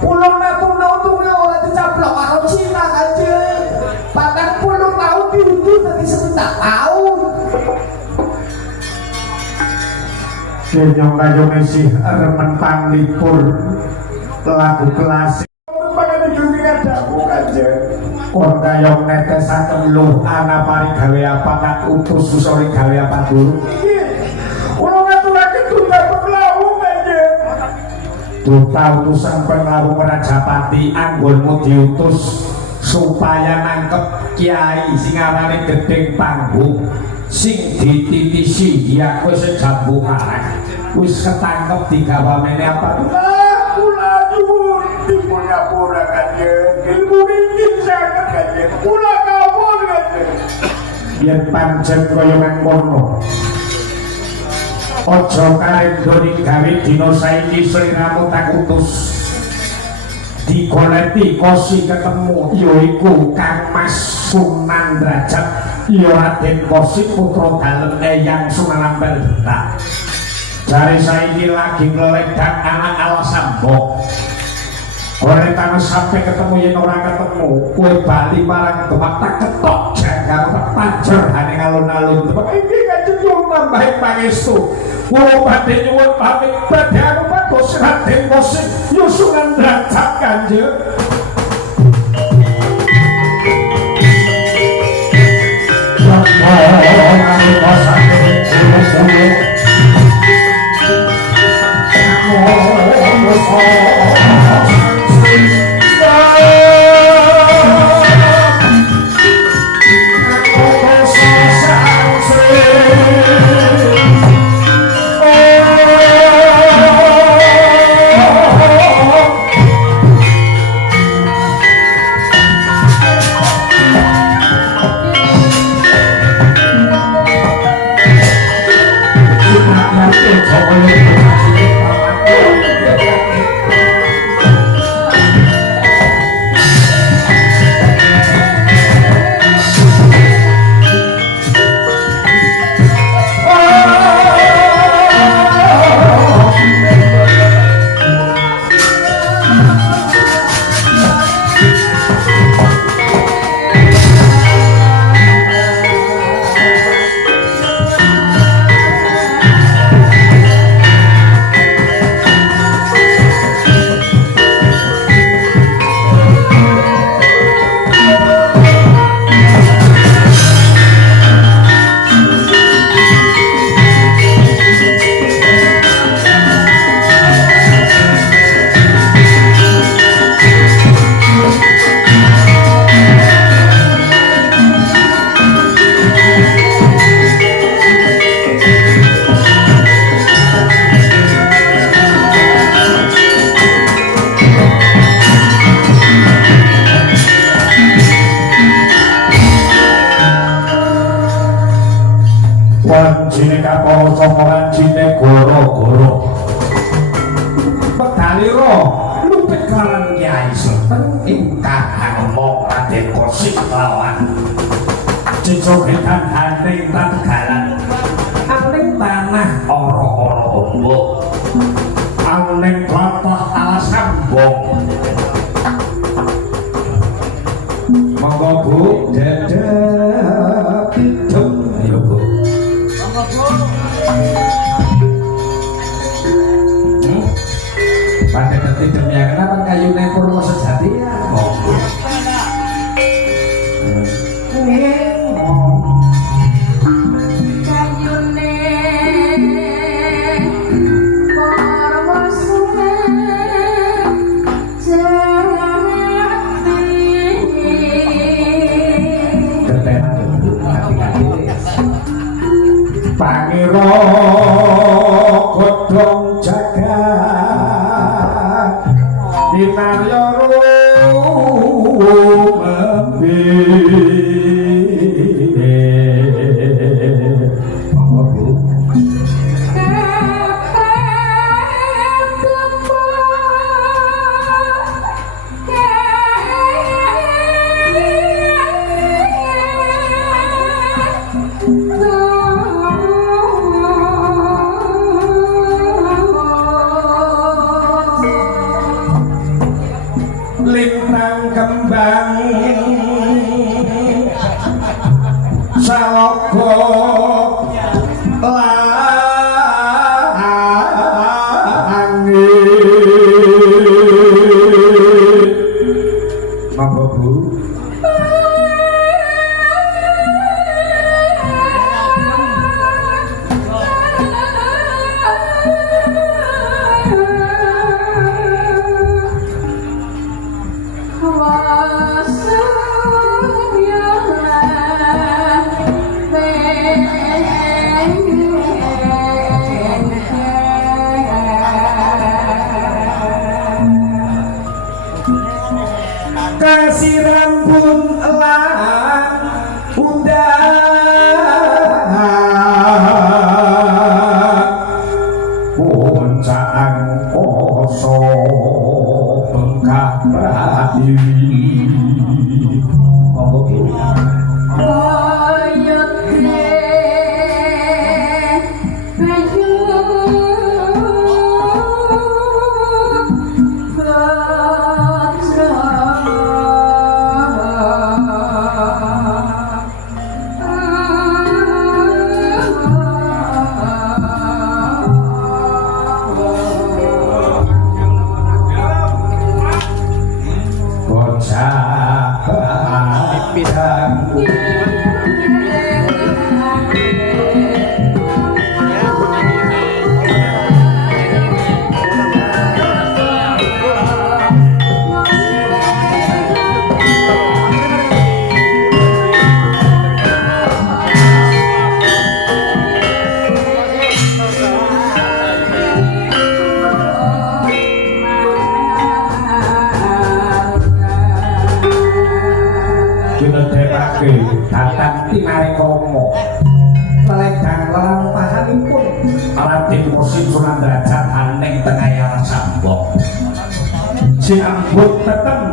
Pulung natuna untungnya orang dicaplok karo Cina Kanjeng. 40 tahun diundur tadi sebentar tahun. Kenyong kayong isih remen panglipur lagu klasik Pangan diguntingan daku Kanjeng. kon kayong netesaken luh ana pari gawe apa tak utus susori gawe apa dulu Ulo ngaturake tunda penglawu Kanjeng. duta utusan penglawu Rajapati anggonmu diutus supaya nangkep kiai sing arane Gedeng Panggung sing dititisi ya kowe sejambu karek wis ketangkep digawa mene apa Kula nyuwun dipun ngapura Kanjeng. Ilmu ingin sangat Kanjeng. Kula kawon Kanjeng. yen pancen kaya mengkono aja karendoni gawe dina saiki sliramu tak utus digoleti kosi ketemu yaiku Kang Mas Sunan Derajat ya Raden Kosi putra dalem Eyang Sunan Ampel Detak jare saiki lagi ngeledak anak Alasambo oleh tanah sampai ketemu yen ora ketemu kue bali marang Demak tak ketok jangkar tak panjer hane alun-alun Demak iki Kanjeng nyuwun tambahi pangestu kula badhe nyuwun pamit badhe anupados Raden Kosi ya Sunan Derajat Kanjeng Wanjine kapal saka wanjine goro-goro pedalira lupit kelawan Kyai Sultan ingkang mong Raden Kosi lawan jejogetan haning Tegalan aning tanah ora-ora ombo aning tlatah Alasambong monggo Bu dedek kidung ayo Bu pada ketik dunia kenapa kayu nepur sejati ya Pangiro godhong jagat dinarya rumembi monggo Bu Oh lintang kembang saloka langit apa Bu? Kasih rampun lang undang puncaan koso bengkak pratiwi monggo Bu. Datang tinari kromo lelegang lelampahanipun Raden Musin Sunan Derajat Haning tengah yang sambok sinambut tetep